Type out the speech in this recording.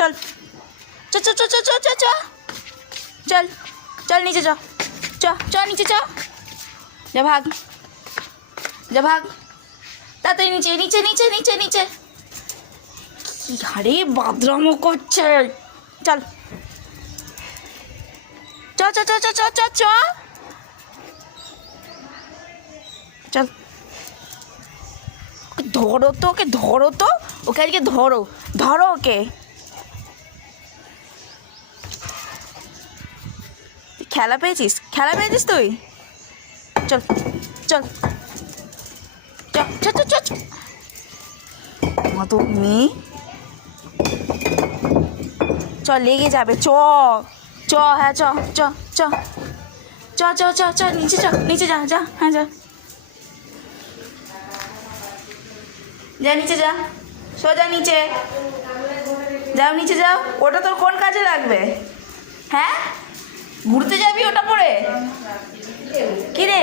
চল চল চল চল চল চল চল চল চল নিচে চ চ চ নিচে চ যা ভাগ যা ভাগ তাড়াতাড়ি নিচে নিচে নিচে নিচে নিচে কি হারে বাদরামো করছে চল চ চ চ চ চ চ চ চল ধরো তো ওকে ধরো তো ওকে আজকে ধরো ধরো ওকে খেলা পেয়েছিস তুই চল চল চ চ চ চ মতো মেয়ে চ লেগে যাবে চ চ হ্যাঁ চ চ চ চ চ চ চ নিচে যা যা হ্যাঁ যা যা নিচে যা সোজা নিচে যাও নিচে যাও ওটা তোর কোন কাজে লাগবে হ্যাঁ ঘুরতে যাবি ওটা পরে কি রে